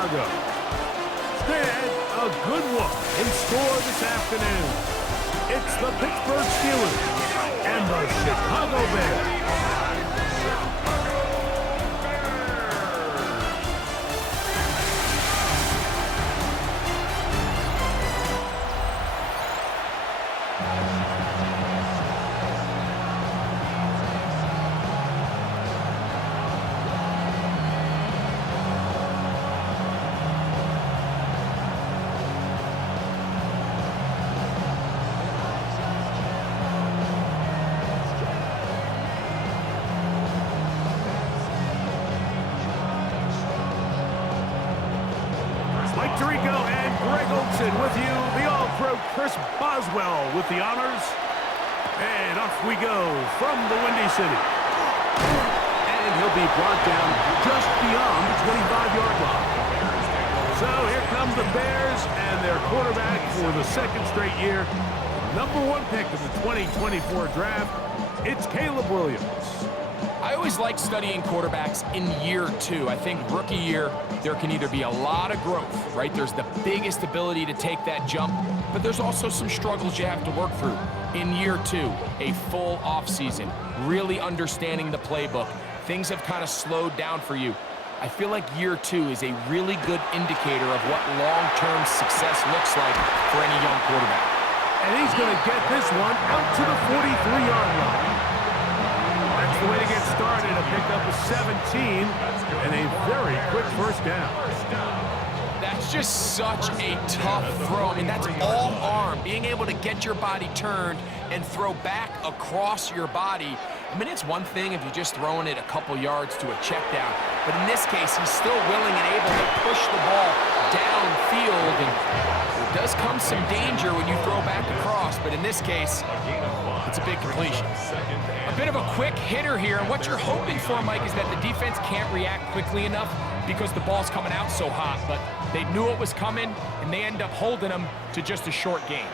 Chicago. Instead, a good look in store this afternoon. It's the Pittsburgh Steelers and the Chicago Bears. Mike Tirico and Greg Olson with you. The All-Pro Chris Boswell with the honors. And off we go from the Windy City. And he'll be brought down just beyond the 25-yard line. So here come the Bears and their quarterback for the second straight year. #1 pick of the 2024 draft. It's Caleb Williams. I always like studying quarterbacks in year 2. I think rookie year, there can either be a lot of growth, right? There's the biggest ability to take that jump, but there's also some struggles you have to work through. In year 2, a full offseason, really understanding the playbook. Things have kind of slowed down for you. I feel like year 2 is a really good indicator of what long-term success looks like for any young quarterback. And he's going to get this one out to the 43-yard line. That's the way to get started. A pickup of 17 and a very quick first down. That's just such a tough throw. I mean, that's all arm. Being able to get your body turned and throw back across your body. I mean, it's one thing if you're just throwing it a couple yards to a check down. But in this case, he's still willing and able to push the ball downfield. And there does come some danger when you throw back across. But in this case, it's a big completion. A bit of a quick hitter here. And what you're hoping for, Mike, is that the defense can't react quickly enough because the ball's coming out so hot. But they knew it was coming, and they end up holding them to just a short gain.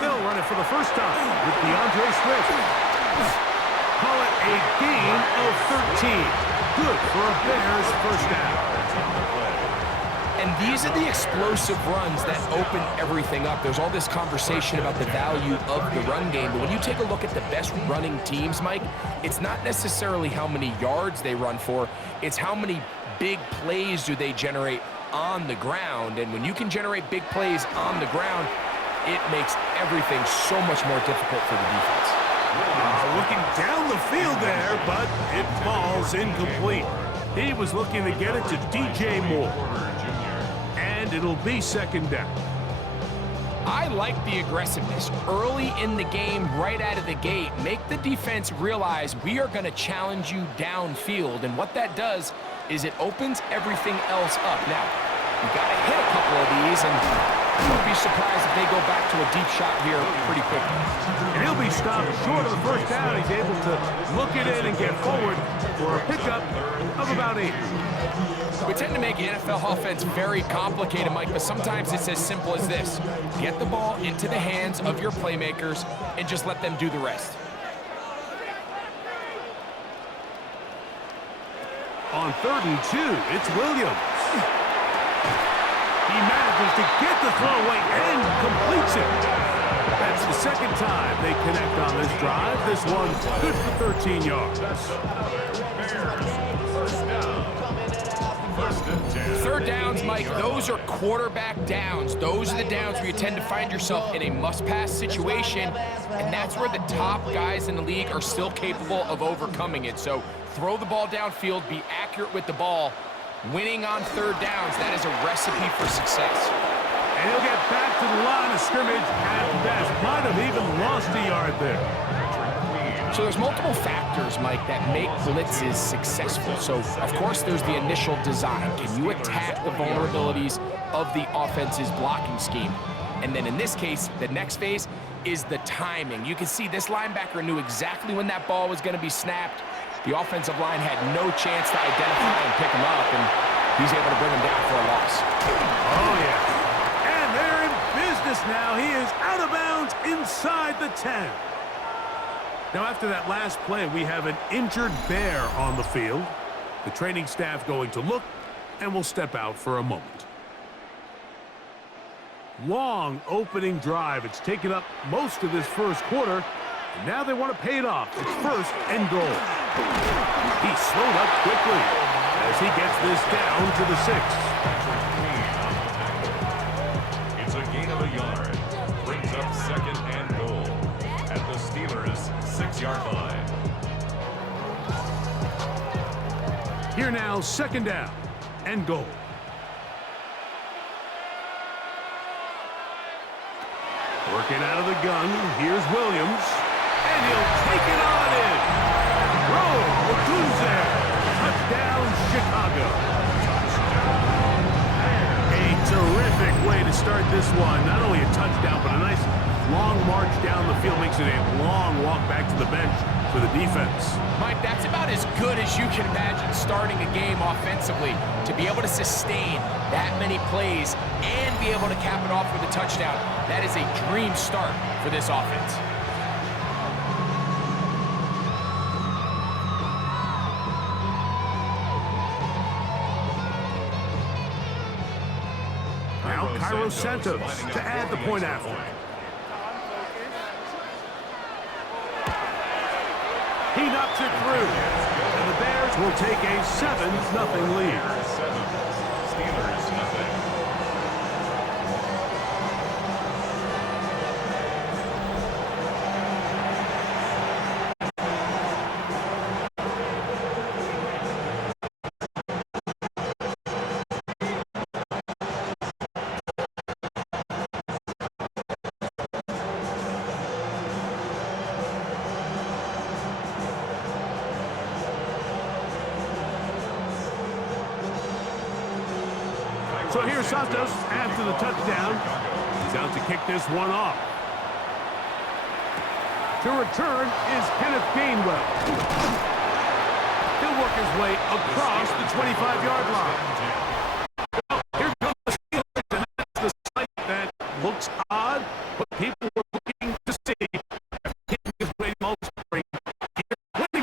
They'll run it for the first time with DeAndre Swift. Call it a gain of 13. Good for a Bears first down. And these are the explosive runs that open everything up. There's all this conversation about the value of the run game, but when you take a look at the best running teams, Mike, it's not necessarily how many yards they run for, it's how many big plays do they generate on the ground. And when you can generate big plays on the ground, it makes everything so much more difficult for the defense. Looking down the field there, but it falls incomplete. He was looking to get it to DJ Moore. And it'll be second down. I like the aggressiveness early in the game, right out of the gate. Make the defense realize we are going to challenge you downfield. And what that does is it opens everything else up. Now, you got to hit a couple of these, and don't be surprised if they go back to a deep shot here pretty quickly. And he'll be stopped short of the first down. He's able to look it in and get forward for a pickup of about 8. We tend to make NFL offense very complicated, Mike, but sometimes it's as simple as this. Get the ball into the hands of your playmakers and just let them do the rest. On 3rd and 2, it's Williams. He manages to get the throw away and completes it. That's the second time they connect on this drive. This one good for 13 yards. 3rd downs, Mike, those are quarterback downs. Those are the downs where you tend to find yourself in a must-pass situation, and that's where the top guys in the league are still capable of overcoming it. So throw the ball downfield, be accurate with the ball. Winning on 3rd downs, that is a recipe for success. And he'll get back to the line of scrimmage at best. Might have even lost a yard there. So there's multiple factors, Mike, that make blitzes successful. So, of course, there's the initial design. Can you attack the vulnerabilities of the offense's blocking scheme? And then in this case, the next phase is the timing. You can see this linebacker knew exactly when that ball was going to be snapped. The offensive line had no chance to identify and pick him up, and he's able to bring him down for a loss. Oh, yeah. And they're in business now. He is out of bounds inside the 10. Now, after that last play, we have an injured Bear on the field. The training staff going to look and will step out for a moment. Long opening drive. It's taken up most of this first quarter. And now they want to pay it off. It's 1st and goal. He slowed up quickly as he gets this down to the 6. It's a gain of a yard. Brings up 2nd and goal at the Steelers' 6-yard line. Here now, 2nd down and goal. Working out of the gun, here's Williams, and he'll take it on in. Lacunze, touchdown Chicago. A terrific way to start this one. Not only a touchdown, but a nice long march down the field. Makes it a long walk back to the bench for the defense. Mike, that's about as good as you can imagine starting a game offensively. To be able to sustain that many plays and be able to cap it off with a touchdown, that is a dream start for this offense. Now Cairo Santos to add the point after. He knocks it through, and the Bears will take a 7-0 lead. Steelers nothing. So here's Santos after the touchdown. He's out to kick this one off. To return is Kenneth Gainwell. He'll work his way across the 25-yard line. Well, here comes the Steelers, and that's the sight that looks odd, but people were looking to see if kicking his way most spring. He's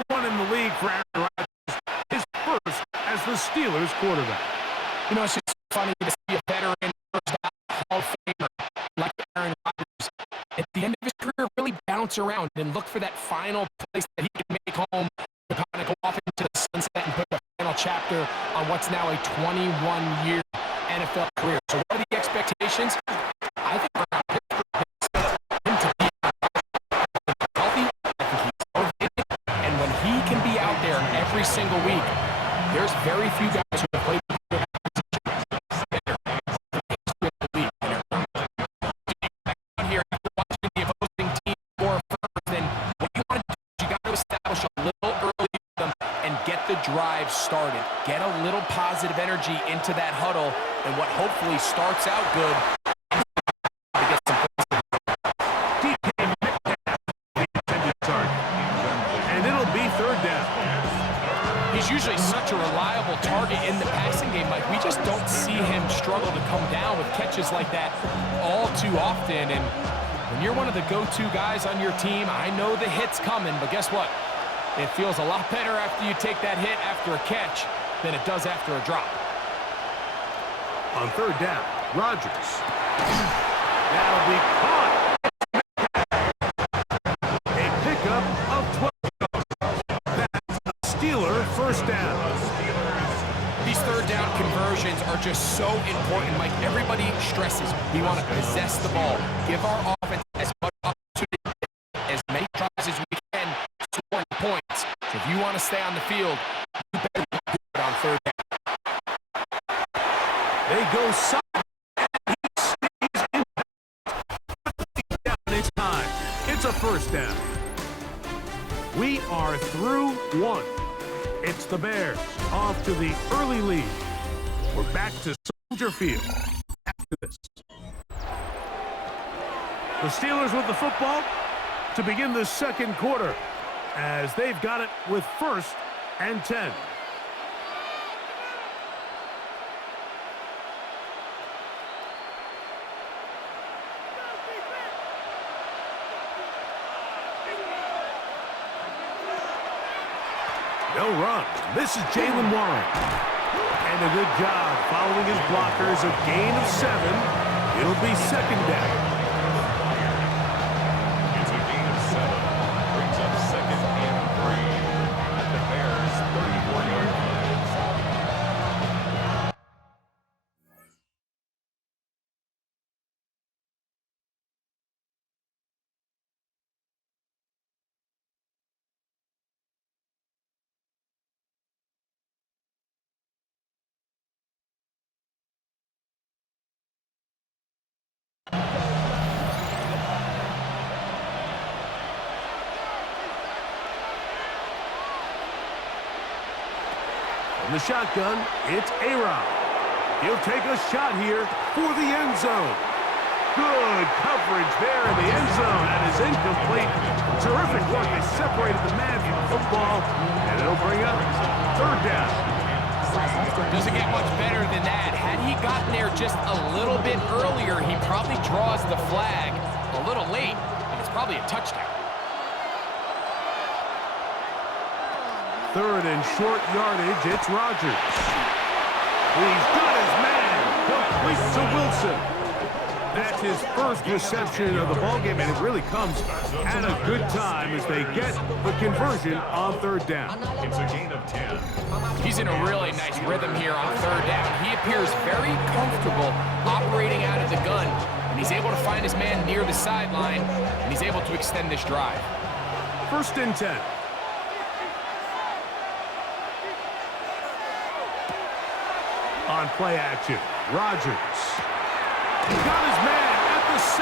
21 in the league for Aaron Rodgers, his first as the Steelers quarterback. You know, it's just funny to see a veteran Hall of Famer like Aaron Rodgers at the end of his career really bounce around and look for that final place that he can make home to kind of go off into the sunset and put the final chapter on what's now a 21-year NFL career. So what are the expectations? I think around Pittsburgh, him to be healthy. I think he's motivated. And when he can be out there every single week, there's very few guys who have played drive started. Get a little positive energy into that huddle, and what hopefully starts out good. And it'll be 3rd down. He's usually such a reliable target in the passing game, Mike. We just don't see him struggle to come down with catches like that all too often. And when you're one of the go-to guys on your team, I know the hit's coming, but guess what? It feels a lot better after you take that hit after a catch than it does after a drop. On 3rd down, Rodgers. That'll be caught. A pickup of 12. That's a Steeler 1st down. These 3rd down conversions are just so important, Mike. Everybody stresses we want to possess the ball, give our offense as much opportunity, as many tries as we can, scoring points. So if you want to stay on the field, you better be good on 3rd down. They go side, and he stays in down in time. It's a 1st down. We are through 1. It's the Bears off to the early lead. We're back to Soldier Field after this. The Steelers with the football to begin the 2nd quarter, as they've got it with 1st and 10. They'll run. This is Jalen Warren. And a good job following his blockers. A gain of 7. It'll be second down. It's a gain of 7. Brings up second and 3 at the Bears' 34-yard line. From the shotgun, it's Aaron. He'll take a shot here for the end zone. Good coverage there in the end zone. That is incomplete. Terrific work. They separated the man from the football, and it'll bring up third down. Doesn't get much better than that. Had he gotten there just a little bit earlier, he probably draws the flag a little late, and it's probably a touchdown. Third and short yardage, it's Rodgers. He's got his man. Complete to Wilson. That's his first reception of the ballgame, and it really comes at a good time as they get the conversion on third down. It's a gain of 10. He's in a really nice rhythm here on third down. He appears very comfortable operating out of the gun, and he's able to find his man near the sideline, and he's able to extend this drive. First and 10. On play action, Rodgers. He got his man at the 6.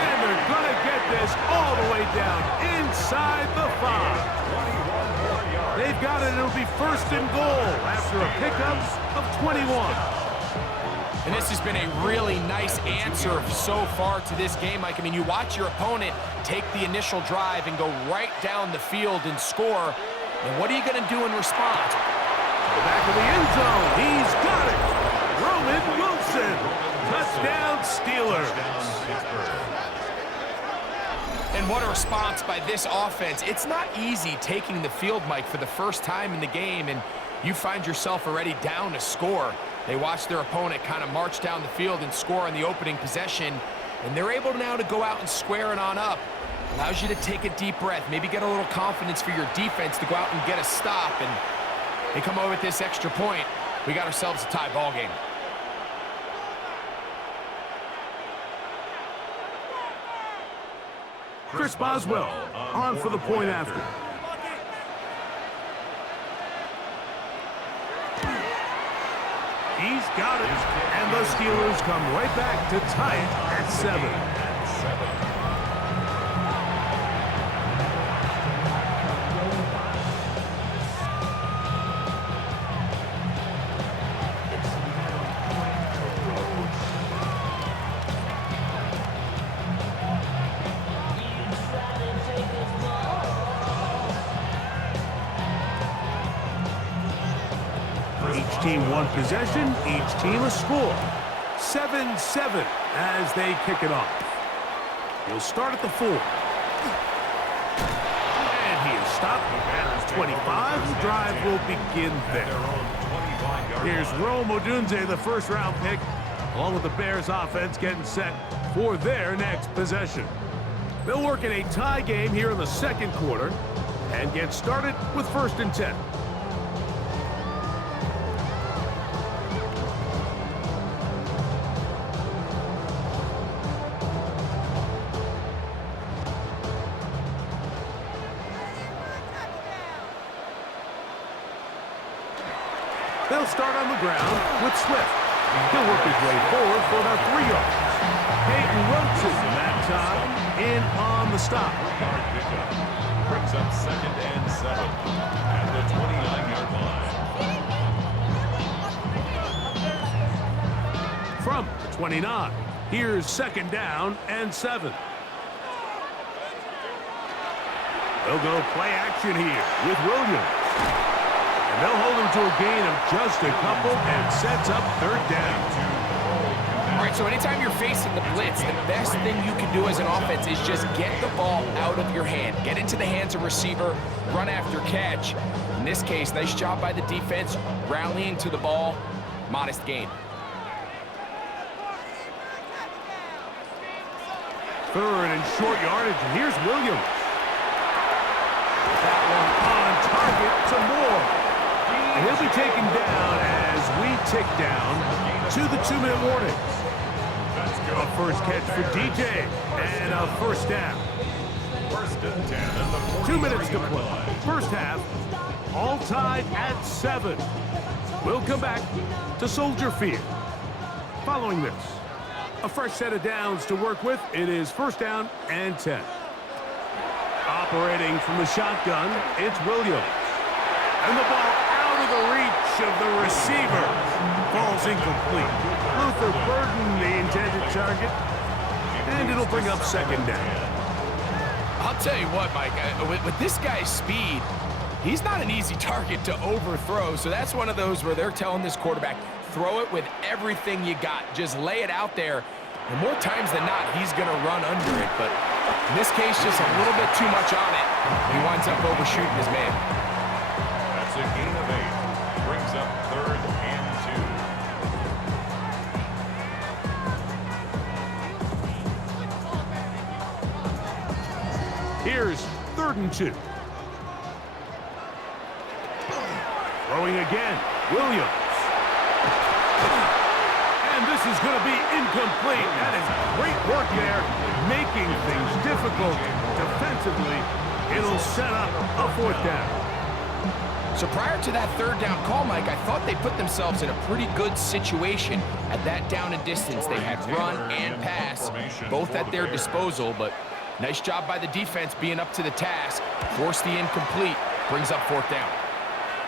And they're going to get this all the way down inside the 5. They've got it. It'll be first and goal after a pickup of 21. And this has been a really nice answer so far to this game, Mike. I mean, you watch your opponent take the initial drive and go right down the field and score. And what are you going to do in response? Back of the end zone. He's got it. Roman Wilson. Touchdown, Steelers. And what a response by this offense. It's not easy taking the field, Mike, for the first time in the game, and you find yourself already down a score. They watch their opponent kind of march down the field and score on the opening possession, and they're able now to go out and square it on up. Allows you to take a deep breath, maybe get a little confidence for your defense to go out and get a stop, and they come over with this extra point. We got ourselves a tie ball game. Chris Boswell on for the point after. He's got it. And the Steelers come right back to tie it at 7. Each team one possession, each team a score. 7-7 as they kick it off. We'll start at the 4. And he is stopped at 25. The drive will begin there. Here's Rome Odunze, the first-round pick, along with the Bears offense getting set for their next possession. They'll work in a tie game here in the second quarter and get started with first and 10. They'll start on the ground with Swift. He'll work his way forward for about 3 yards. Peyton Roach that time in on the stop. Brings up second and 7 at the 29-yard line. From the 29, here's second down and 7. They'll go play action here with Williams. And they'll hold him to a gain of just a couple and sets up third down. right, so anytime you're facing the blitz, the best thing you can do as an offense is just get the ball out of your hand. Get into the hands of receiver, run after catch. In this case, nice job by the defense, rallying to the ball, modest gain. Third and short yardage, and here's Williams. That one on target to Moore. And he'll be taken down as we tick down to the 2-minute warning. A first catch for DJ, and a first down. 2 minutes to play. First half, all tied at 7. We'll come back to Soldier Field. Following this, a fresh set of downs to work with. It is first down and 10. Operating from the shotgun, it's Williams. And the ball out of the reach of the receiver. Falls incomplete. Luther Burden, the intended target. And it'll bring up second down. I'll tell you what, Mike, with this guy's speed, he's not an easy target to overthrow. So that's one of those where they're telling this quarterback, throw it with everything you got. Just lay it out there. And more times than not, he's going to run under it. But in this case, just a little bit too much on it. He winds up overshooting his man. That's a gain of 8. Brings up third and 2. Here's third and 2. Throwing again, Williams. And this is going to be incomplete. That is great work there, making things difficult defensively. It'll set up a fourth down. So prior to that third down call, Mike, I thought they put themselves in a pretty good situation at that down and distance. They had run and pass, both at their disposal, but nice job by the defense being up to the task. Forced the incomplete, brings up fourth down.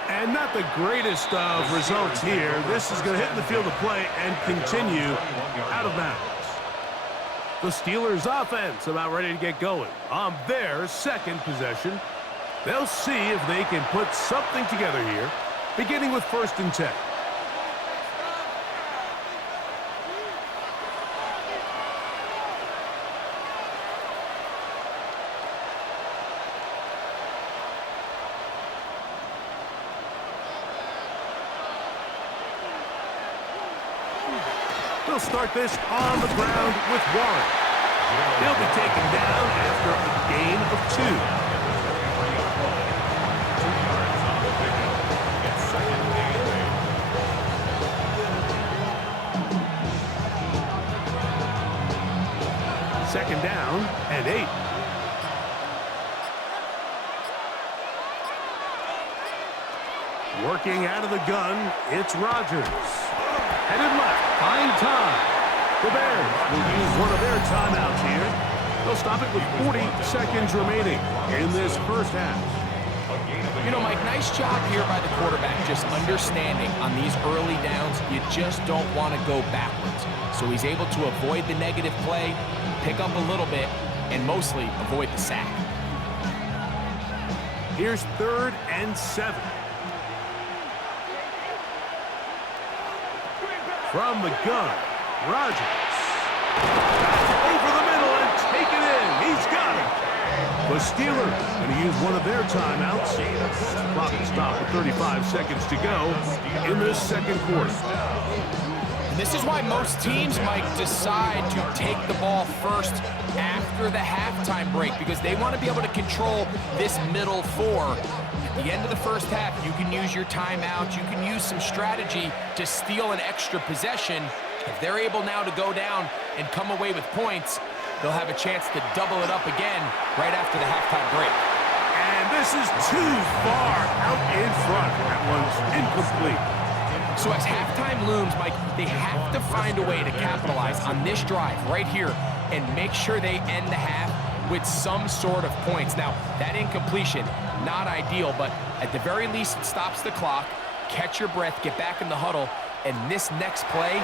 And not the greatest of results here. This is going to hit in the field of play and continue out of bounds. The Steelers offense about ready to get going on their second possession. They'll see if they can put something together here, beginning with first and 10. They'll start this on the ground with Warren. He'll be taken down after a gain of 2. Second down and 8. Working out of the gun, it's Rodgers. Headed left, fine time. The Bears will use one of their timeouts here. They'll stop it with 40 seconds remaining in this first half. You know, Mike, nice job here by the quarterback, just understanding on these early downs, you just don't want to go backwards. So he's able to avoid the negative play, pick up a little bit, and mostly avoid the sack. Here's third and 7. From the gun, Rodgers. Over the middle and taken in. He's got it. The Steelers going to use one of their timeouts. Clock will stop with 35 seconds to go in this second quarter. This is why most teams might decide to take the ball first after the halftime break, because they want to be able to control this middle four. At the end of the first half, you can use your timeout. You can use some strategy to steal an extra possession. If they're able now to go down and come away with points, they'll have a chance to double it up again right after the halftime break. And this is too far out in front. That one's incomplete. So as halftime looms, Mike, they have to find a way to capitalize on this drive right here and make sure they end the half with some sort of points. Now, that incompletion, not ideal, but at the very least, it stops the clock. Catch your breath, get back in the huddle, and this next play,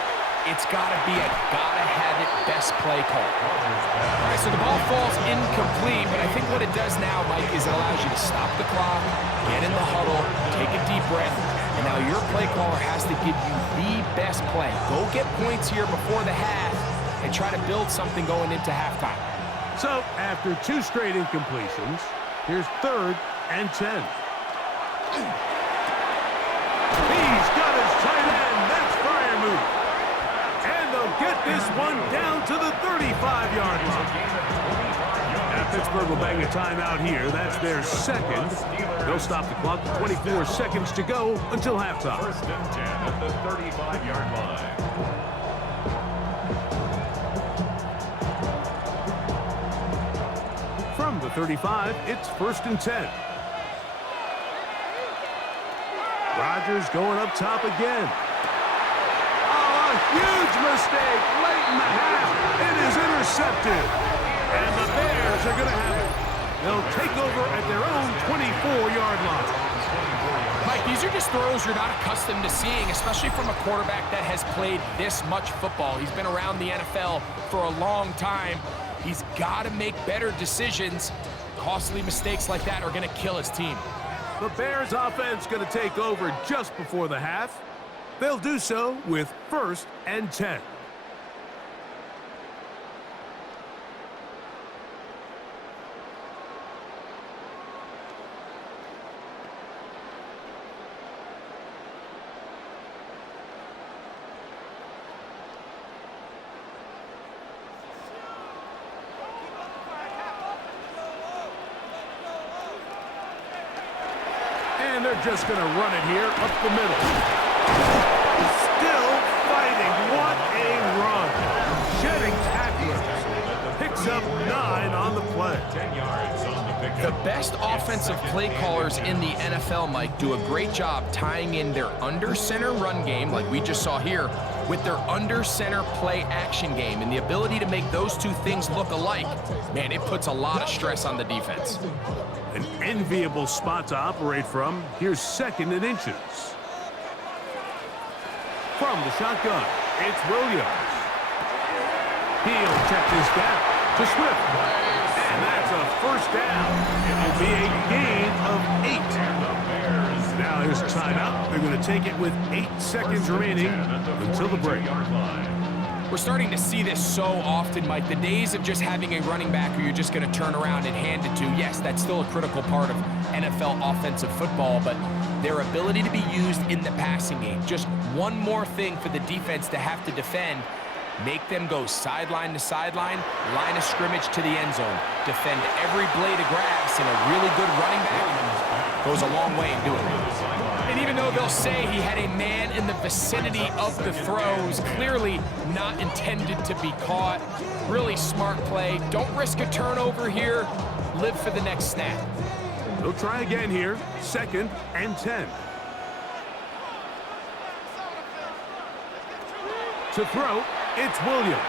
it's got to be a gotta-have-it best play call. All right, so the ball falls incomplete, but I think what it does now, Mike, is it allows you to stop the clock, get in the huddle, take a deep breath, And now your play caller has to give you the best play. Go get points here before the half and try to build something going into halftime. So, after 2 straight incompletions, here's 3rd and 10. He's got his tight end. That's fire move. And they'll get this one down to the 35-yard line. Now, Pittsburgh will bang a timeout here. That's their 2nd. They'll stop the clock with 24 seconds to go until halftime. 1st and 10 at the 35-yard line. From the 35, it's 1st and 10. Rodgers going up top again. Oh, a huge mistake late in the half. It is intercepted. And the Bears are going to have it. They'll take over at their own 24-yard line. Mike, these are just throws you're not accustomed to seeing, especially from a quarterback that has played this much football. He's been around the NFL for a long time. He's got to make better decisions. Costly mistakes like that are going to kill his team. The Bears offense going to take over just before the half. They'll do so with 1st and 10. And they're just going to run it here up the middle. Still fighting. What a run. Shedding tacklers. Picks up 9 on the play. 10 yards on the pickup. The best offensive play callers in the NFL, Mike, do a great job tying in their under-center run game, like we just saw here, with their under-center play action game. And the ability to make those 2 things look alike, man, it puts a lot of stress on the defense. An enviable spot to operate from. Here's 2nd and inches. From the shotgun, it's Williams. He'll check this down to Swift. And that's a 1st down. It will be a gain of 8. Now here's a timeout. They're going to take it with 8 seconds remaining until the break. We're starting to see this so often, Mike. The days of just having a running back who you're just going to turn around and hand it to, yes, that's still a critical part of NFL offensive football, but their ability to be used in the passing game, just one more thing for the defense to have to defend, make them go sideline to sideline, line of scrimmage to the end zone, defend every blade of grass, and a really good running back goes a long way in doing it. And even though they'll say he had a man in the vicinity of the throws, clearly not intended to be caught. Really smart play. Don't risk a turnover here. Live for the next snap. They'll try again here. 2nd and 10. To throw, it's Williams.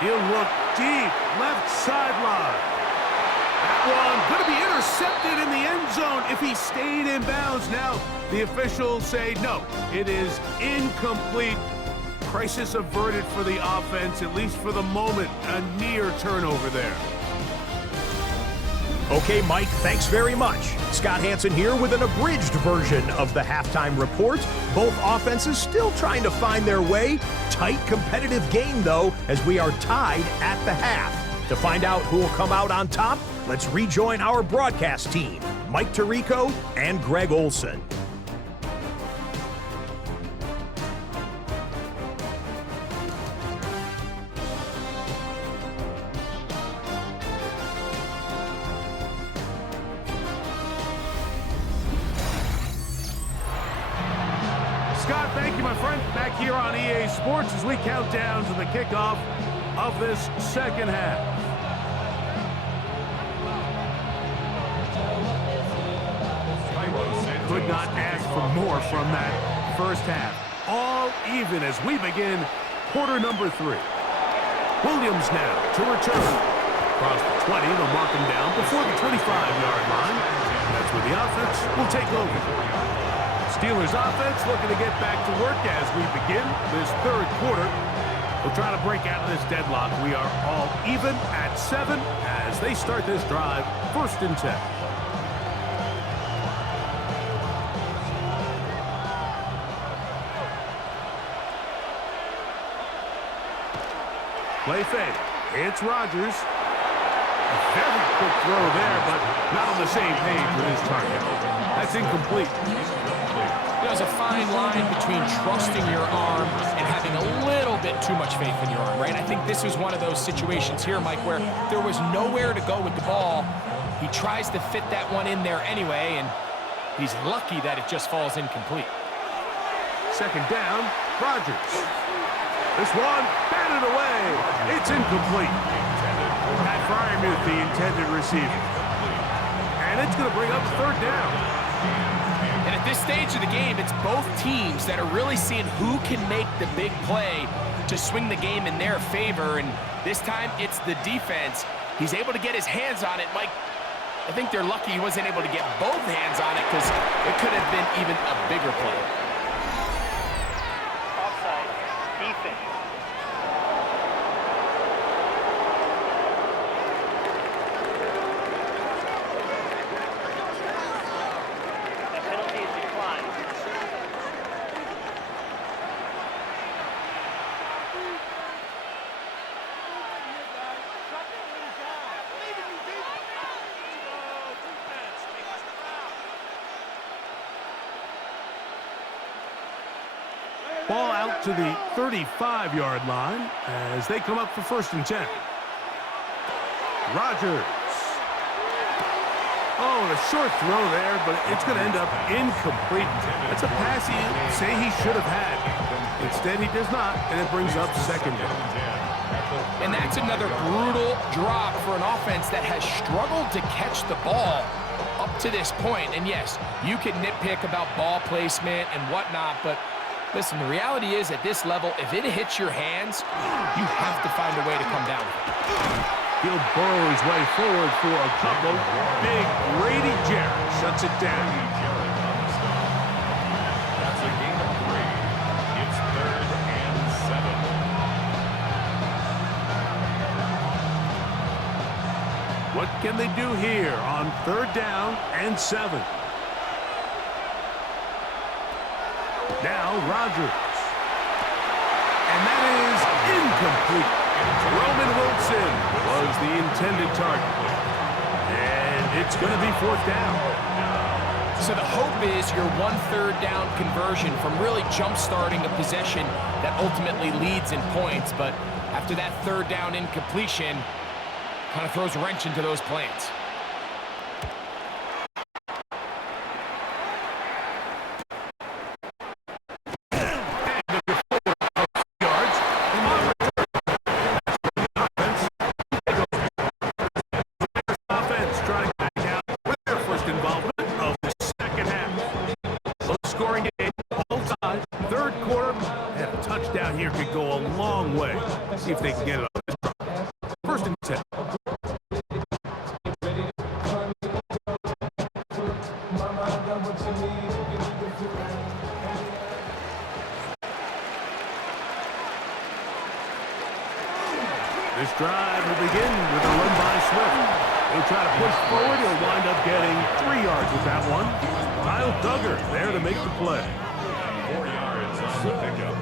He'll look deep, left sideline. That one going to be intercepted in the end zone if he stayed in bounds. Now the officials say no, it is incomplete. Crisis averted for the offense, at least for the moment. A near turnover there. Okay, Mike, thanks very much. Scott Hansen here with an abridged version of the halftime report. Both offenses still trying to find their way. Tight, competitive game, though, as we are tied at the half. To find out who will come out on top, let's rejoin our broadcast team, Mike Tirico and Greg Olson. Scott, thank you, my friend. Back here on EA Sports as we count down to the kickoff of this 2nd half. Could not ask for more from that 1st half. All even as we begin quarter number 3. Williams now to return. Across the 20, they'll mark him down before the 25-yard line. That's where the offense will take over. Steelers offense looking to get back to work as we begin this 3rd quarter. We'll try to break out of this deadlock. We are all even at 7 as they start this drive, 1st and 10. Play fake. It's Rodgers. A very quick throw there, but not on the same page with his target. That's incomplete. There's a fine line between trusting your arm and having a little bit too much faith in your arm, right? I think this was one of those situations here, Mike, where there was nowhere to go with the ball. He tries to fit that one in there anyway, and he's lucky that it just falls incomplete. Second down, Rodgers. This one, batted away. It's incomplete. Pat Fryermuth, the intended receiver. And it's going to bring up third down. And at this stage of the game, it's both teams that are really seeing who can make the big play to swing the game in their favor. And this time, it's the defense. He's able to get his hands on it. Mike, I think they're lucky he wasn't able to get both hands on it because it could have been even a bigger play. Offside, defense. The penalty is declined. Ball out to the 35-yard line as they come up for 1st and 10. Rodgers. Oh, and a short throw there, but it's going to end up incomplete. That's a pass you say he should have had. Instead, he does not, and it brings up 2nd down. And that's another brutal drop for an offense that has struggled to catch the ball up to this point. And yes, you can nitpick about ball placement and whatnot, but listen, the reality is at this level, if it hits your hands, you have to find a way to come down with it. He'll burrow his way forward for a couple. Big Grady Jarrett shuts it down. That's a gain of 3. It's 3rd and 7. What can they do here on 3rd down and 7? Now Rodgers. And that is incomplete. Roman Wilson was the intended target. And it's going to be 4th down. So the hope is your 1/3 down conversion from really jump-starting a possession that ultimately leads in points. But after that 3rd down incompletion, kind of throws a wrench into those plans. Here could go a long way. See if they can get it on this drive. 1st and 10. This drive will begin with a run by Swift. He'll try to push forward. He'll wind up getting 3 yards with that one. Kyle Duggar there to make the play. 4 yards on the pickup.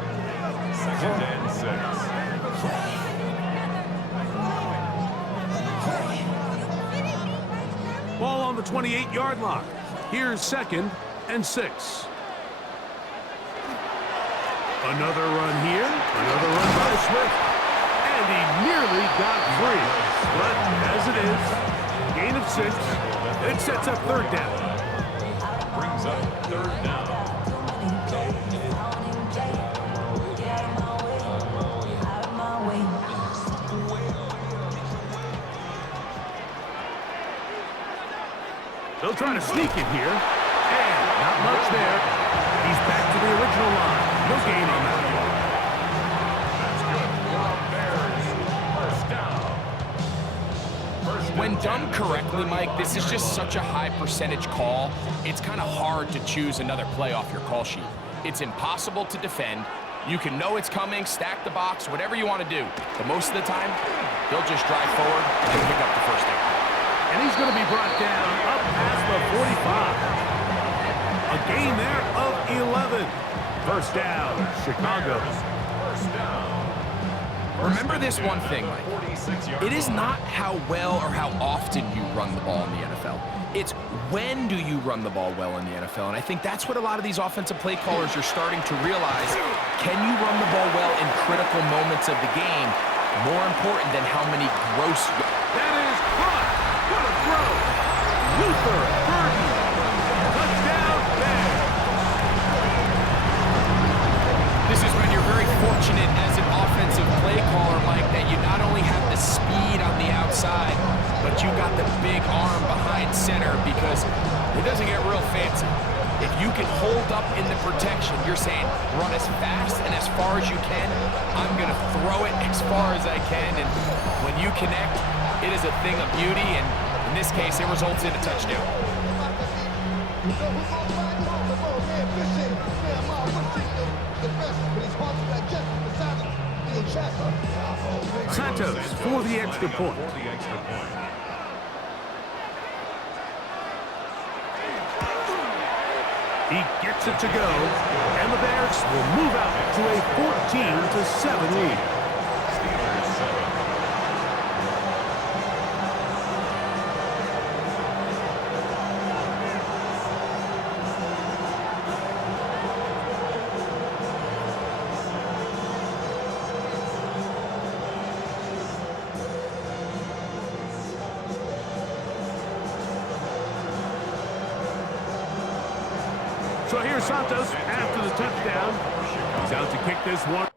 2nd and 6. Ball on the 28-yard line. Here's 2nd and 6. Another run here. Another run by Swift. And he nearly got free. But as it is, gain of 6. It sets up 3rd down. Brings up 3rd down. They'll try to sneak it here. And not much there. He's back to the original line. No gain on that one. That's good. First down. When done correctly, Mike, this is just such a high percentage call. It's kind of hard to choose another play off your call sheet. It's impossible to defend. You can know it's coming, stack the box, whatever you want to do. But most of the time, they'll just drive forward and pick up the 1st down. And he's going to be brought down up past the 45. A gain there of 11. 1st down, Chicago. First down. Remember this one thing, Mike. It is not how well or how often you run the ball in the NFL. It's when do you run the ball well in the NFL. And I think that's what a lot of these offensive play callers are starting to realize. Can you run the ball well in critical moments of the game? More important than how many gross... That is caught. What a throw. Luther Burden. Touchdown, Bears. This is when you're very fortunate as an offensive play caller, Mike, that you not only have the speed on the outside, but you got the big arm behind center, because it doesn't get real fancy. If you can hold up in the protection, you're saying run as fast and as far as you can. I'm going to throw it as far as I can, and when you connect, it is a thing of beauty, and in this case, it results in a touchdown. Santos for the extra point. He gets it to go, and the Bears will move out to a 14-7 lead. Steelers 7. So here's Santos after the touchdown. He's out to kick this one.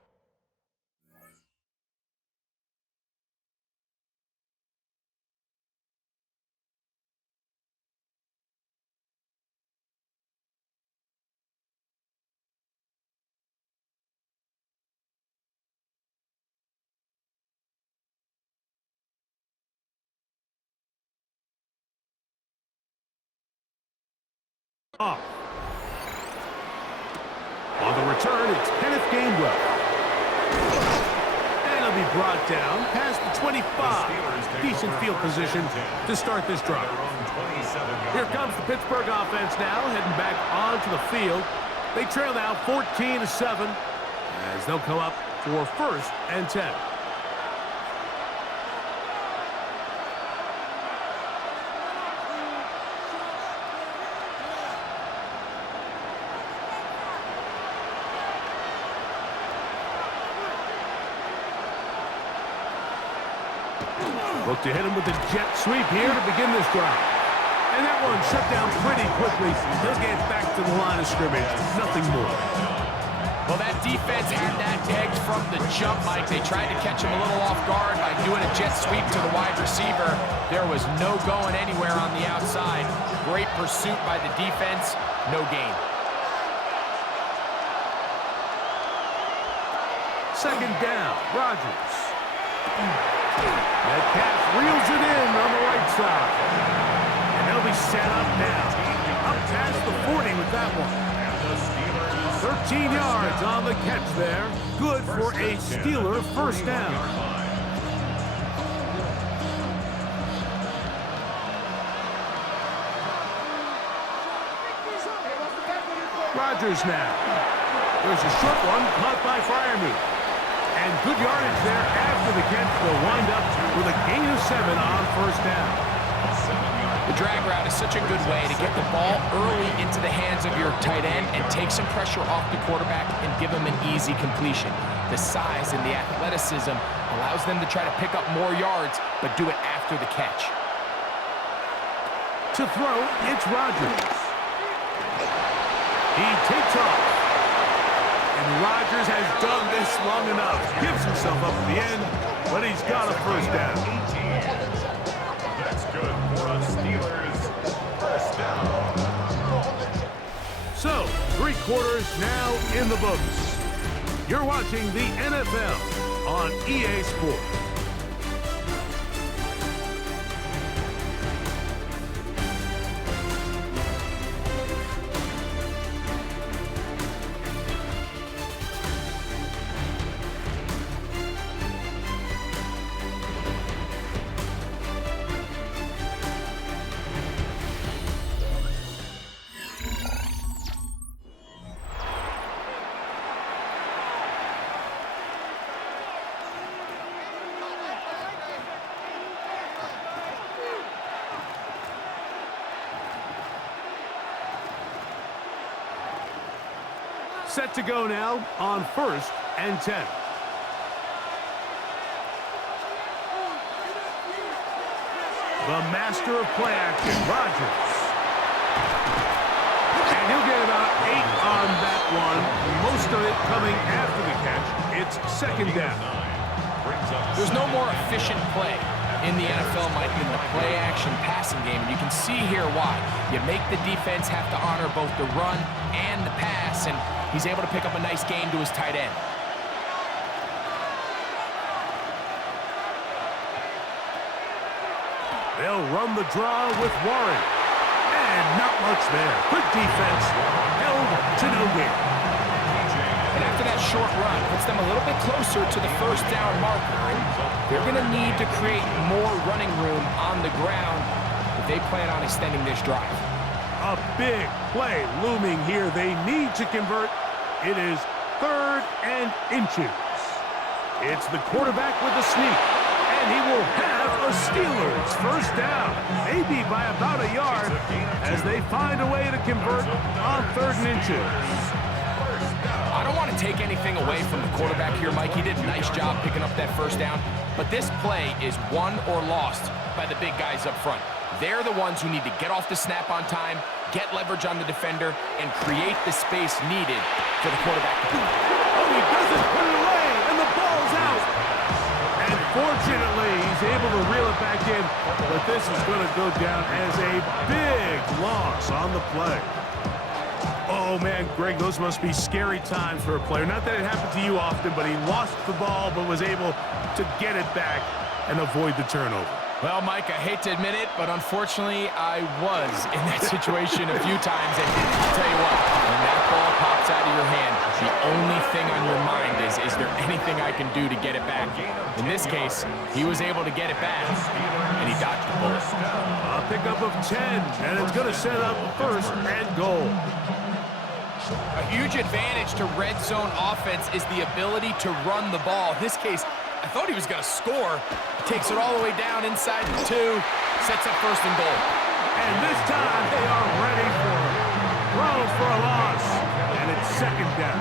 Off. On the return, it's Kenneth Gainwell. And he'll be brought down past the 25. Decent field position to start this drive. Here comes the Pittsburgh offense now, heading back onto the field. They trail now 14-7 as they'll come up for 1st and 10. Look to hit him with the jet sweep here to begin this drive. And that one shut down pretty quickly. He'll get back to the line of scrimmage. Nothing more. Well, that defense had that pegged from the jump, Mike. They tried to catch him a little off guard by doing a jet sweep to the wide receiver. There was no going anywhere on the outside. Great pursuit by the defense. No gain. Second down, Rodgers. Metcalf reels it in on the right side. And they'll be set up now. Up past the 40 with that one. 13 yards on the catch there. Good for a Steeler first down. Rodgers now. There's a short one caught by Freiermuth. And good yardage there after the catch. They'll wind up with a gain of 7 on first down. The drag route is such a good way to get the ball early into the hands of your tight end and take some pressure off the quarterback and give him an easy completion. The size and the athleticism allows them to try to pick up more yards, but do it after the catch. To throw, it's Rodgers. He takes off. And Rodgers has done this long enough. Gives himself up at the end, but he's got a first down. That's good for a Steelers first down. So, 3 quarters now in the books. You're watching the NFL on EA Sports. set to go now on 1st and 10. The master of play action, Rodgers. And he'll get about 8 on that one. Most of it coming after the catch. It's 2nd down. There's no more efficient play in the NFL, Mike, than the play-action passing game. And you can see here why. You make the defense have to honor both the run and the pass, and he's able to pick up a nice gain to his tight end. They'll run the draw with Warren. And not much there. Good defense. Held to no gain. And after that short run, puts them a little bit closer to the 1st down marker. They're going to need to create more running room on the ground if they plan on extending this drive. A big play looming here. They need to convert. It is 3rd and inches. It's the quarterback with the sneak. And he will have a Steelers 1st down, maybe by about a yard, as they find a way to convert on 3rd and inches. I don't want to take anything away from the quarterback here, Mike. He did a nice job picking up that 1st down. But this play is won or lost by the big guys up front. They're the ones who need to get off the snap on time, get leverage on the defender, and create the space needed for the quarterback to beat. Oh, he doesn't put it away, and the ball's out. And fortunately, he's able to reel it back in, but this is going to go down as a big loss on the play. Oh, man, Greg, those must be scary times for a player. Not that it happened to you often, but he lost the ball but was able to get it back and avoid the turnover. Well, Mike, I hate to admit it, but unfortunately, I was in that situation a few times. And I'll tell you what, when that ball pops out of your hand, the only thing on your mind is there anything I can do to get it back? In this case, he was able to get it back, and he dodged the bullet. A pickup of 10, and it's going to set up 1st and goal. A huge advantage to red zone offense is the ability to run the ball. In this case, I thought he was going to score. Takes it all the way down inside the 2, sets up 1st and goal. And this time they are ready for it. Throws for a loss, and it's 2nd down.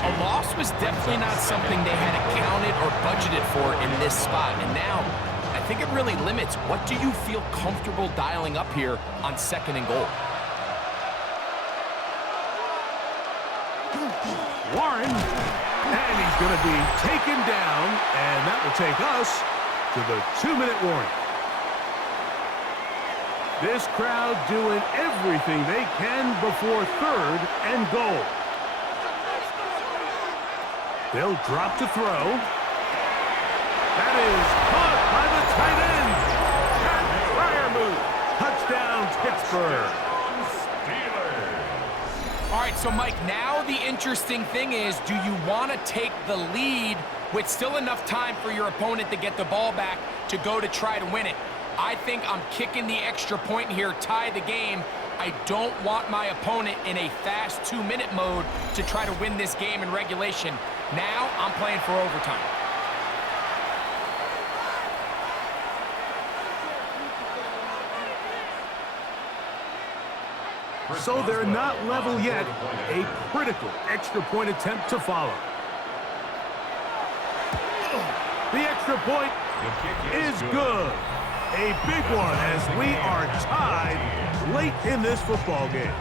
A loss was definitely not something they had accounted or budgeted for in this spot. And now, I think it really limits what do you feel comfortable dialing up here on 2nd and goal. Warren, and he's going to be taken down, and that will take us to the 2-minute warning. This crowd doing everything they can before 3rd and goal. They'll drop to throw. That is caught by the tight end. And fire move. Touchdown, Pittsburgh. All right, so Mike, now the interesting thing is, do you want to take the lead with still enough time for your opponent to get the ball back to go to try to win it? I think I'm kicking the extra point here, tie the game. I don't want my opponent in a fast 2-minute mode to try to win this game in regulation. Now I'm playing for overtime. So they're not level yet. A critical extra point attempt to follow. The extra point is good. A big one as we are tied late in this football game.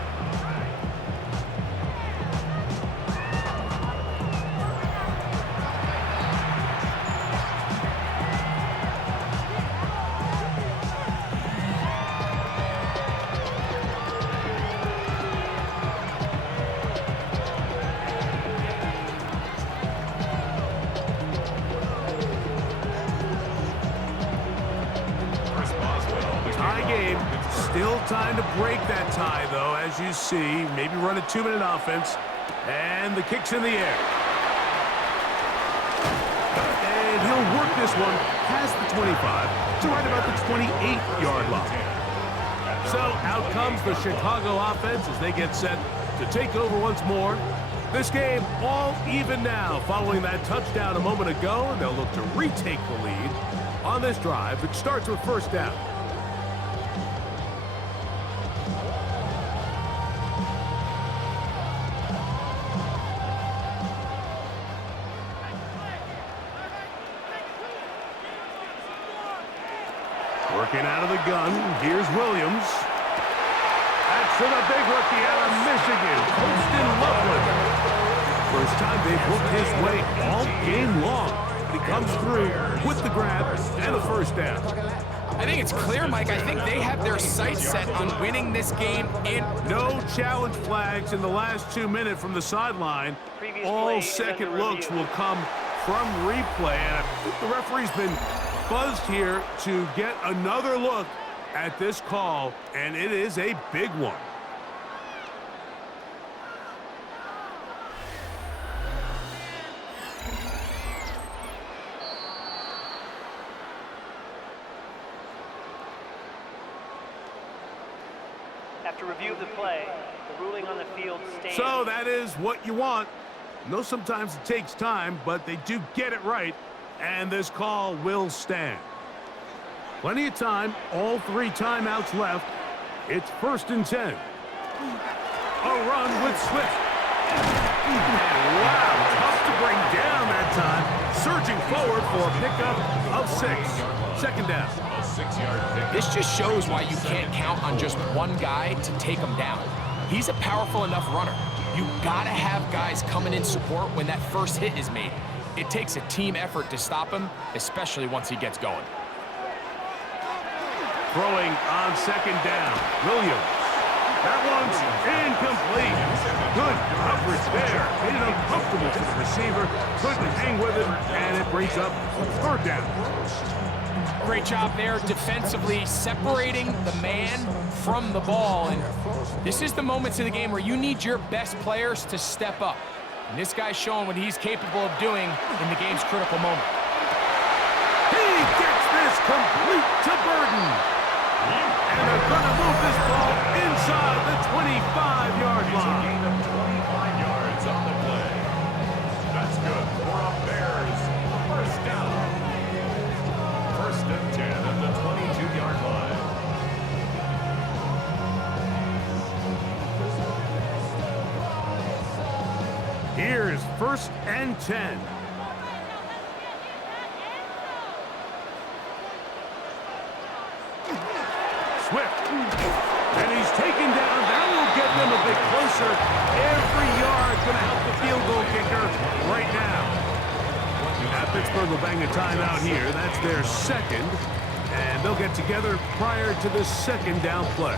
Still time to break that tie, though, as you see. Maybe run a 2-minute offense. And the kick's in the air. And he'll work this one past the 25 to right about the 28-yard line. So out comes the Chicago offense as they get set to take over once more. This game all even now following that touchdown a moment ago, and they'll look to retake the lead on this drive, which starts with 1st down. Working out of the gun, here's Williams. That's to the big rookie out of Michigan, Colston Loveland. First time they've looked his way all game long. He comes through with the grab and the first down. I think it's clear, Mike. I think they have their sights set on winning this game in. No challenge flags in the last 2 minutes from the sideline. All second looks will come from replay. And I think the referee's been buzzed here to get another look at this call, and it is a big one. After review of the play, the ruling on the field stands. So that is what you want. No, sometimes it takes time, but they do get it right, and this call will stand. Plenty of time, all 3 timeouts left. It's 1st and 10. A run with Swift. And wow, tough to bring down that time. Surging forward for a pickup of 6. Second down. A 6-yard pick. This just shows why you can't count on just one guy to take him down. He's a powerful enough runner. You gotta have guys coming in support when that first hit is made. It takes a team effort to stop him, especially once he gets going. Throwing on second down. Williams. That one's incomplete. Good coverage there. Made it uncomfortable for the receiver. Couldn't hang with it, and it brings up 3rd down. Great job there defensively, separating the man from the ball. And this is the moments in the game where you need your best players to step up. And this guy's showing what he's capable of doing in the game's critical moment. He gets this complete to Burden. And they're going to move this ball inside the 25-yard He's a line. gain of 25 yards on the play. That's good for a Bears first down. 1st and 10 at the 22-yard line. Here's 1st and 10. Swift. And he's taken down. That will get them a bit closer. Every yard going to help the field goal kicker right now. Now Pittsburgh will bang a timeout here. That's their 2nd. And they'll get together prior to the 2nd down play.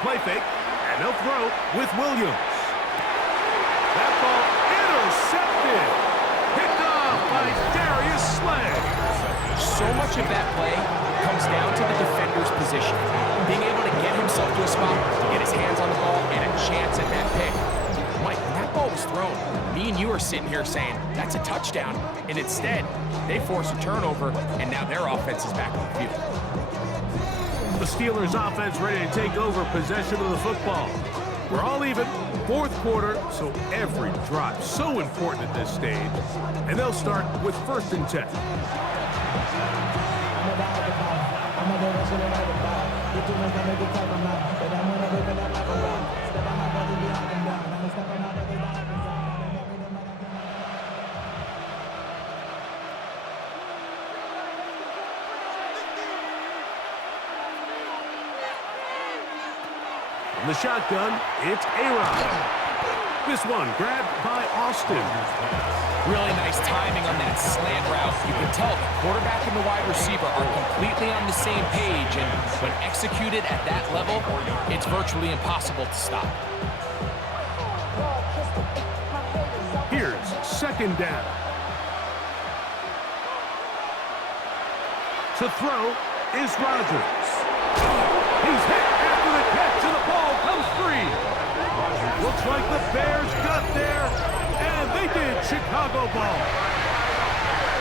Play fake, and they'll throw with Williams. That ball intercepted. Picked off by Darius Slay. So much of that play comes down to the defender's position. Being able to get himself to a spot, get his hands on the ball, and a chance at that pick. Mike, when that ball was thrown, me and you are sitting here saying, that's a touchdown. And instead, they force a turnover, and now their offense is back on the field. The Steelers offense ready to take over possession of the football. We're all even, 4th quarter, so every drive so important at this stage. And they'll start with 1st and 10. From the shotgun, it's Aaron. This one grabbed by Austin. Really nice timing on that slant route. You can tell the quarterback and the wide receiver are completely on the same page, and when executed at that level, it's virtually impossible to stop. Here's 2nd down. To throw is Rodgers. He's hit after the catch, and the ball comes free. Looks like the Bears got there, and they did. Chicago ball.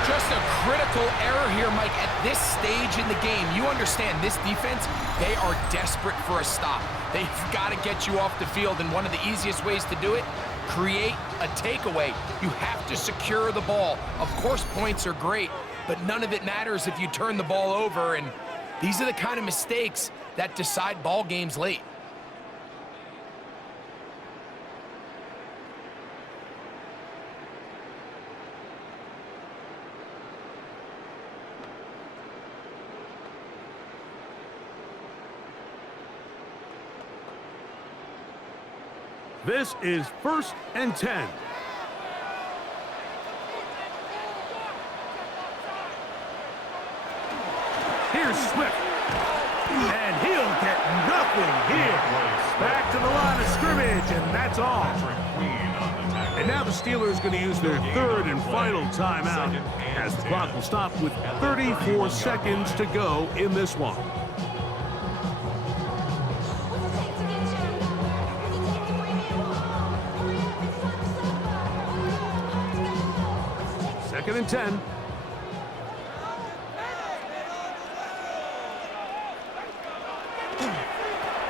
Just a critical error here, Mike. At this stage in the game, you understand this defense, they are desperate for a stop. They've got to get you off the field, and one of the easiest ways to do it, create a takeaway. You have to secure the ball. Of course, points are great, but none of it matters if you turn the ball over, and these are the kind of mistakes that decide ball games late. This is 1st and 10. Here's Swift. And he'll get nothing here. Back to the line of scrimmage, and that's all. And now the Steelers going to use their 3rd and final timeout, as the clock will stop with 34 seconds to go in this one. 2nd and 10.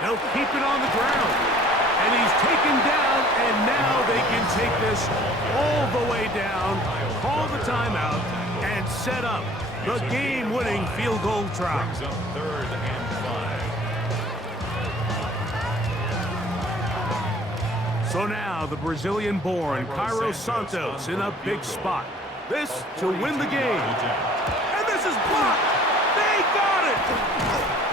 They'll keep it on the ground. And he's taken down, and now they can take this all the way down, call the timeout, and set up the game-winning field goal try. Brings up 3rd and 5. So now the Brazilian-born Cairo Santos in a big spot. This to win the game. And this is blocked. They got it.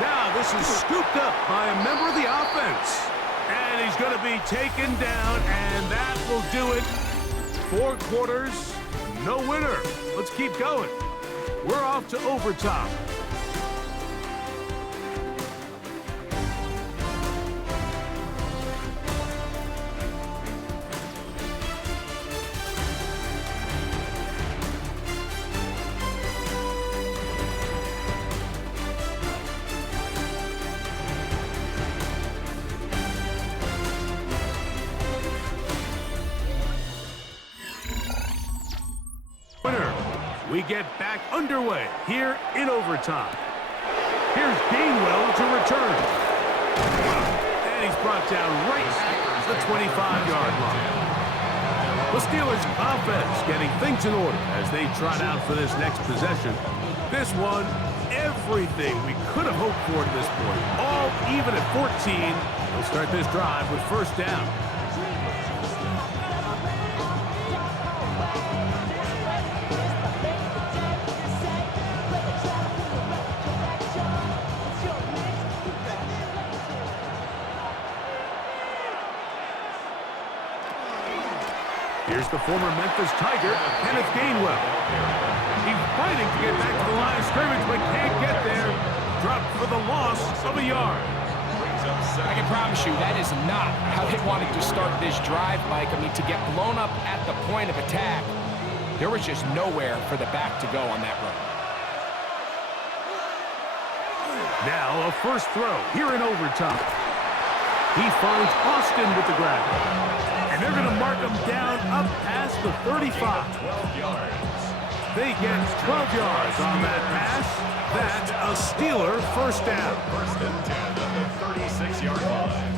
Now this is scooped up by a member of the offense. And he's going to be taken down, and that will do it. 4 quarters, no winner. Let's keep going. We're off to overtime. We get back underway here in overtime. Here's Gainwell to return. And he's brought down right at the 25-yard line. The Steelers offense getting things in order as they trot out for this next possession. This one, everything we could have hoped for at this point. All even at 14. They'll start this drive with 1st down. Here's the former Memphis Tiger, Kenneth Gainwell. He's fighting to get back to the line of scrimmage, but can't get there. Dropped for the loss of a yard. I can promise you that is not how they wanted to start this drive, Mike. I mean, to get blown up at the point of attack, there was just nowhere for the back to go on that run. Now a 1st throw here in overtime. He finds Austin with the grab. And they're going to mark him down up past the 35. 12 yards. They get 12 yards on that pass. That's a Steeler 1st down. 1st and 10 at the 36-yard line.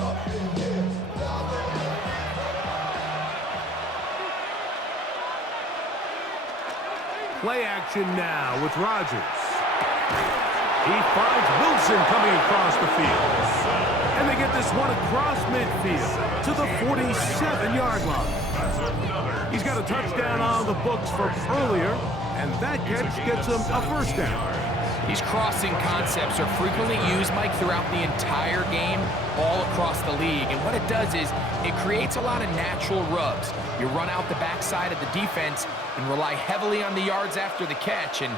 Play action now with Rodgers. He finds Wilson coming across the field. And they get this one across midfield to the 47-yard line. He's got a touchdown on the books from earlier, and that catch gets him a 1st down. These crossing concepts are frequently used, Mike, throughout the entire game, all across the league. And what it does is it creates a lot of natural rubs. You run out the backside of the defense and rely heavily on the yards after the catch, and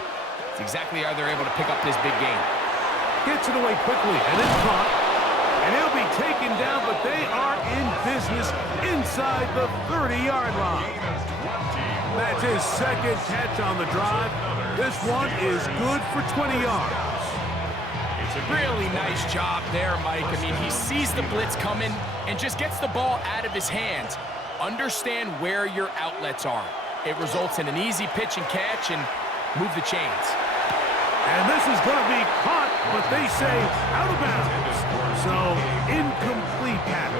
it's exactly how they're able to pick up this big game. Gets it away quickly, and it's caught. And he'll be taken down, but they are in business inside the 30-yard line. That's his 2nd catch on the drive. This one is good for 20 yards. Really nice job there, Mike. I mean, he sees the blitz coming and just gets the ball out of his hands. Understand where your outlets are. It results in an easy pitch and catch and move the chains. And this is going to be caught, but they say out of bounds. So, incomplete pass.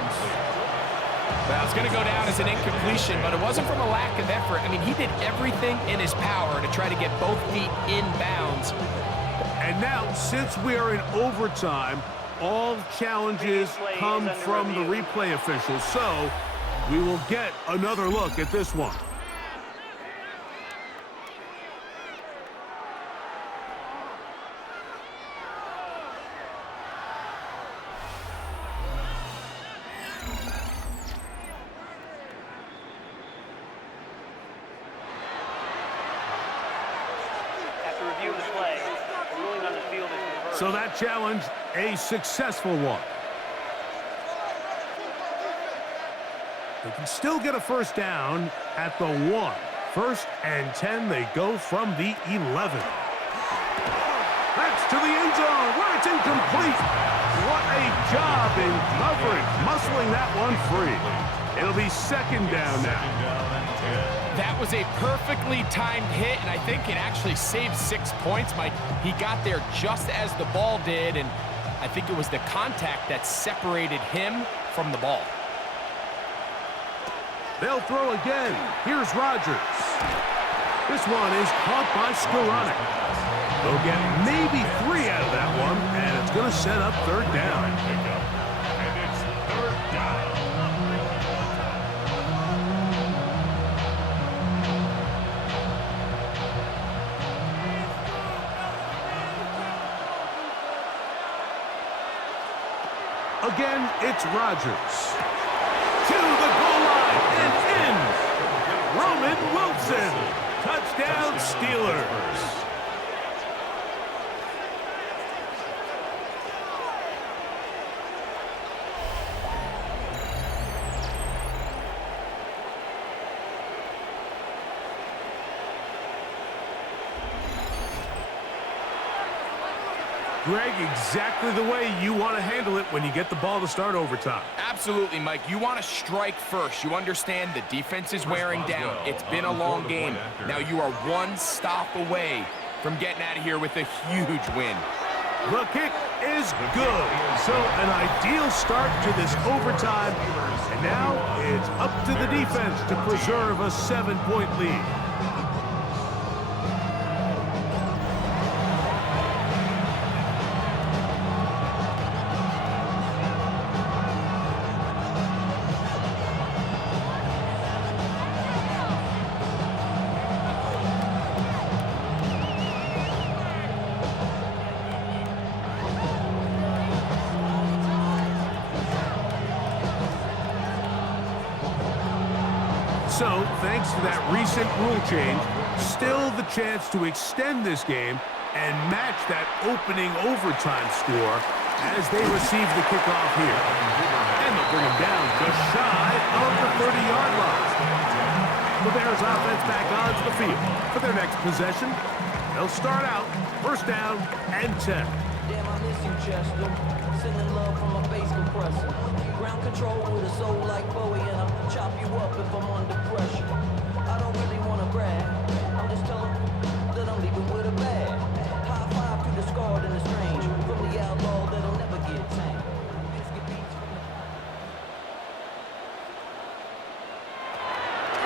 About it's going to go down as an incompletion, but it wasn't from a lack of effort. I mean, he did everything in his power to try to get both feet in bounds. And now, since we are in overtime, all challenges come from the replay officials, so we will get another look at this one. After review of the play, the ruling on the field is reversed. So that challenge, a successful one. They can still get a first down at the 1. 1st and 10, they go from the 11. That's to the end zone where it's incomplete. What a job in coverage, muscling that one free. It'll be 2nd down now. That was a perfectly timed hit, and I think it actually saved 6 points, Mike. He got there just as the ball did, and I think it was the contact that separated him from the ball. They'll throw again. Here's Rodgers. This one is caught by Skoranek. They'll get maybe 3 out of that one, and it's going to set up 3rd down. And it's 3rd down. Again, it's Rodgers. To the goal line and in. Roman Wilson. Touchdown, Steelers. Greg, exactly the way you want to handle it when you get the ball to start overtime. Absolutely, Mike. You want to strike first. You understand the defense is wearing down. It's been a long game. Now you are 1 stop away from getting out of here with a huge win. The kick is good. So an ideal start to this overtime. And now it's up to the defense to preserve a 7-point lead. So, thanks to that recent rule change, still the chance to extend this game and match that opening overtime score as they receive the kickoff here. And they'll bring him down just shy of the 30-yard line. The Bears offense back onto the field for their next possession. They'll start out 1st down and 10. Damn, I miss you, Chester. Sending love from a bass compressor. Ground control with a soul like Bowie, and I'll chop you up if I'm under pressure. I don't really want to brag. I'm just telling that I'm leaving with a bag. High five to the scarred and the strange. From the outlaw that'll never get tamed. Biscuit beats from the...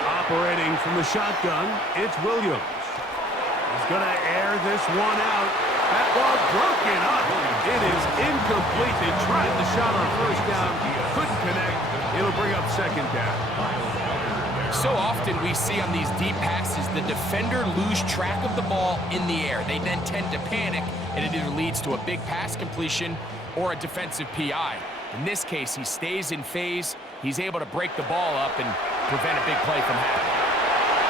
Operating from the shotgun, it's Williams. He's going to air this one out. That ball broken up. It is incomplete. They tried the shot on 1st down. Couldn't connect. It'll bring up 2nd down. So often we see on these deep passes, the defender lose track of the ball in the air. They then tend to panic, and it either leads to a big pass completion or a defensive PI. In this case, he stays in phase. He's able to break the ball up and prevent a big play from happening.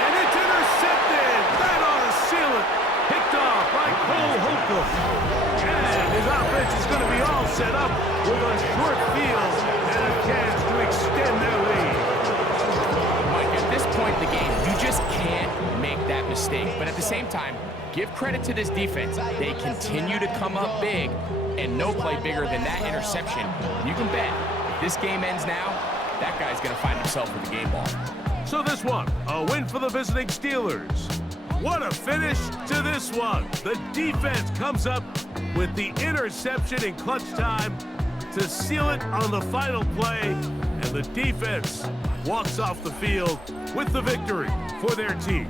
And it's intercepted. That ought to seal it. Picked off by Cole Holcomb. And his offense is going to be all set up with a short field and a chance to extend their lead. Mike, at this point in the game, you just can't make that mistake. But at the same time, give credit to this defense. They continue to come up big, and no play bigger than that interception. You can bet, if this game ends now, that guy's going to find himself with the game ball. So this one, a win for the visiting Steelers. What a finish to this one. The defense comes up with the interception in clutch time to seal it on the final play, and the defense walks off the field with the victory for their team.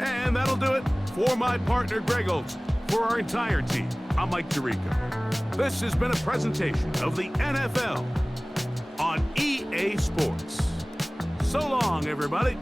And that'll do it for my partner, Greg Olson. For our entire team, I'm Mike Tirico. This has been a presentation of the NFL on EA Sports. So long, everybody.